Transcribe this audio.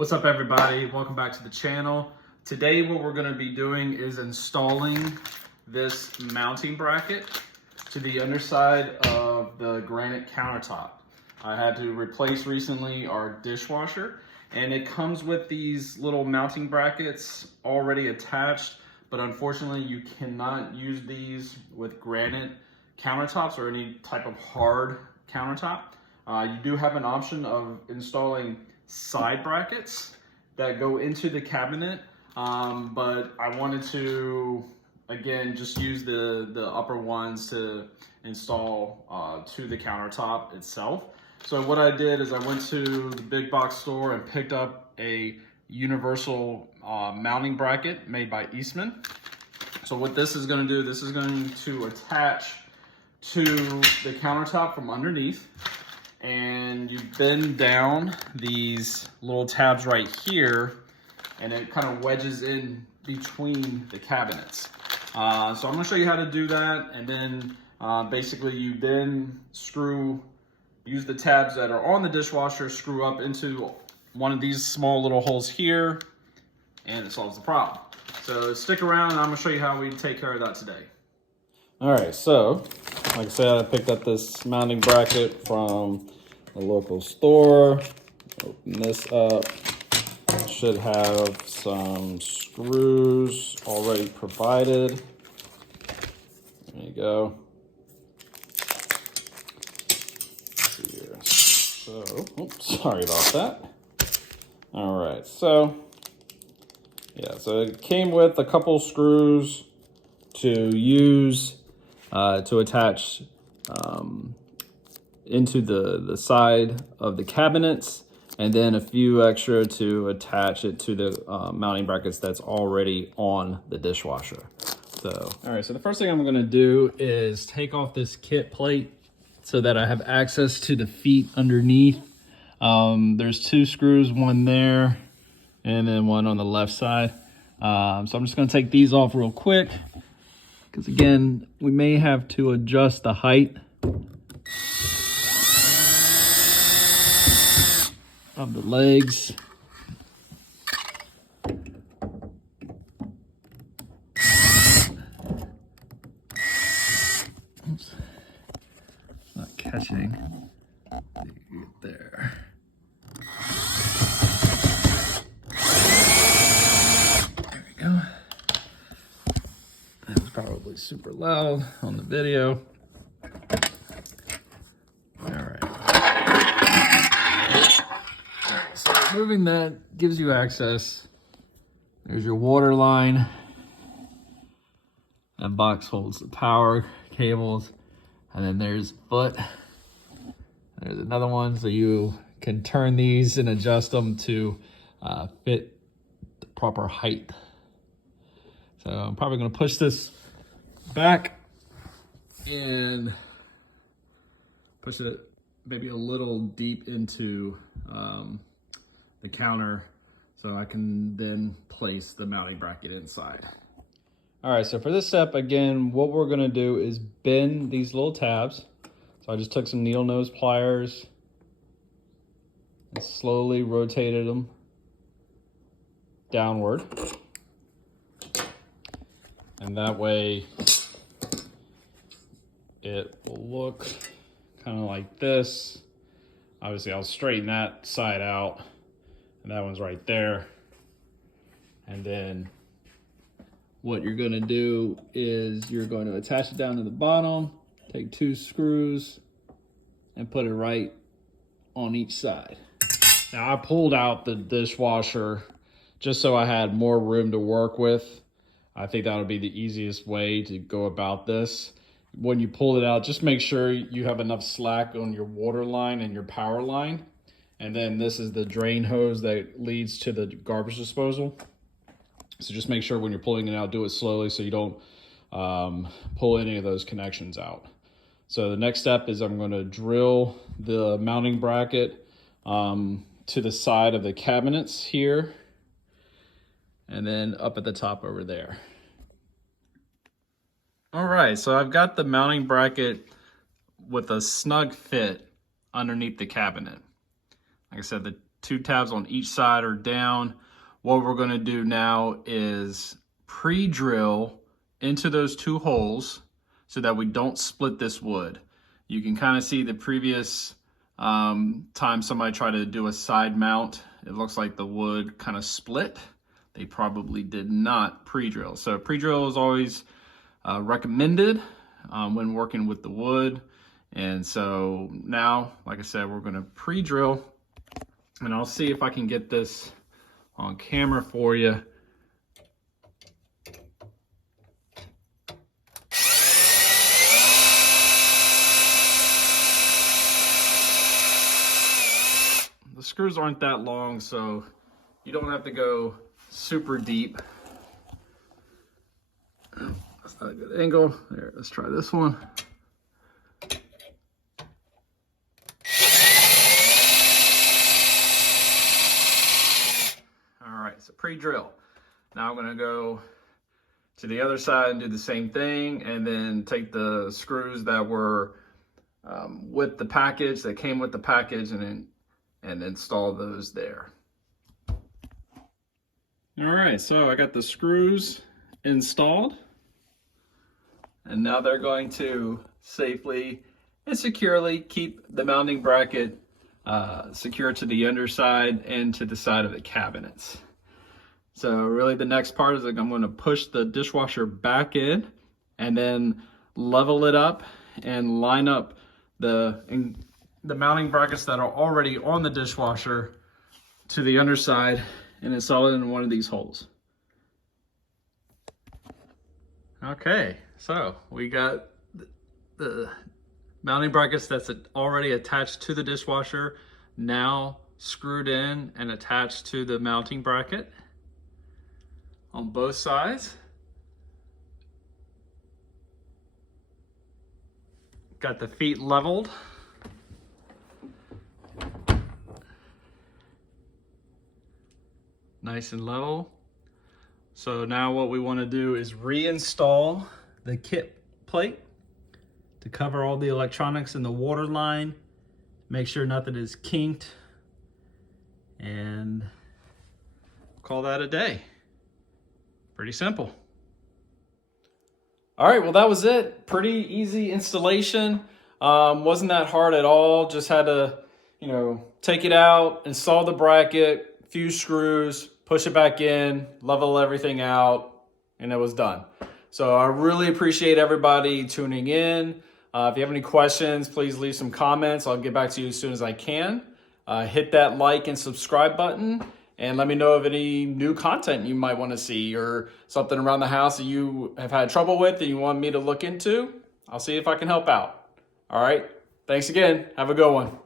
What's up, everybody? Welcome back to the channel. Today what we're going to be doing is installing this mounting bracket to the underside of the granite countertop. I had to replace recently our dishwasher, and it comes with these little mounting brackets already attached, but unfortunately you cannot use these with granite countertops or any type of hard countertop. You do have an option of installing side brackets that go into the cabinet, but I wanted to again just use the upper ones to install to the countertop itself. So what I did is I went to the big box store and picked up a universal mounting bracket made by EASTMAN. So what this is going to do, this is going to attach to the countertop from underneath, and you bend down these little tabs right here, and it kind of wedges in between the cabinets. So I'm going to show you how to do that, and then basically you then use the tabs that are on the dishwasher, screw up into one of these small little holes here, and it solves the problem. So stick around, and I'm going to show you how we take care of that today. All right, so like I said, I picked up this mounting bracket from a local store. Open this up. It should have some screws already provided. There you go. Let's see here. So, oops, sorry about that. All right, so yeah, so it came with a couple screws to use to attach into the side of the cabinets, and then a few extra to attach it to the mounting brackets that's already on the dishwasher. So, all right, so the first thing I'm gonna do is take off this kit plate so that I have access to the feet underneath. There's two screws, one there and then one on the left side. So I'm just gonna take these off real quick, because again, we may have to adjust the height of the legs. Oops, not catching. There. There we go. That was probably super loud on the video. All right. So removing that gives you access. There's your water line. That box holds the power cables. And then there's foot. There's another one, so you can turn these and adjust them to fit the proper height. So I'm probably gonna push this back and push it maybe a little deep into the counter so I can then place the mounting bracket inside. All right, so for this step, again, what we're gonna do is bend these little tabs. So I just took some needle nose pliers and slowly rotated them downward. And that way it will look kind of like this. Obviously I'll straighten that side out, and that one's right there. And then what you're gonna do is you're going to attach it down to the bottom, take two screws and put it right on each side. Now I pulled out the dishwasher just so I had more room to work with. I think that would be the easiest way to go about this. When you pull it out, just make sure you have enough slack on your water line and your power line. And then this is the drain hose that leads to the garbage disposal. So just make sure when you're pulling it out, do it slowly so you don't pull any of those connections out. So the next step is I'm going to drill the mounting bracket to the side of the cabinets here, and then up at the top over there. All right, so I've got the mounting bracket with a snug fit underneath the cabinet. Like I said, the 2 tabs on each side are down. What we're gonna do now is pre-drill into those 2 holes so that we don't split this wood. You can kind of see the previous time somebody tried to do a side mount, it looks like the wood kind of split. They probably did not pre-drill. So pre-drill is always recommended when working with the wood. And so now, like I said, we're gonna pre-drill, and I'll see if I can get this on camera for you. The screws aren't that long, so you don't have to go super deep. Oh, that's not a good angle. There, let's try this one. All right, so pre-drill. Now I'm gonna go to the other side and do the same thing, and then take the screws that were with the package, that came with the package, and install those there. All right, so I got the screws installed, and now they're going to safely and securely keep the mounting bracket secure to the underside and to the side of the cabinets. So really the next part is, like, I'm going to push the dishwasher back in and then level it up and line up the mounting brackets that are already on the dishwasher to the underside and install it in one of these holes. Okay, so we got the mounting brackets that's already attached to the dishwasher, now screwed in and attached to the mounting bracket on both sides. Got the feet leveled. Nice and level. So now what we want to do is reinstall the kit plate to cover all the electronics in the water line. Make sure nothing is kinked, and call that a day. Pretty simple. All right, well, that was it. Pretty easy installation. Wasn't that hard at all. Just had to, take it out, install the bracket, few screws, push it back in, level everything out, and it was done. So I really appreciate everybody tuning in. If you have any questions, please leave some comments. I'll get back to you as soon as I can. Hit that like and subscribe button, and let me know of any new content you might want to see, or something around the house that you have had trouble with that you want me to look into. I'll see if I can help out. All right. Thanks again. Have a good one.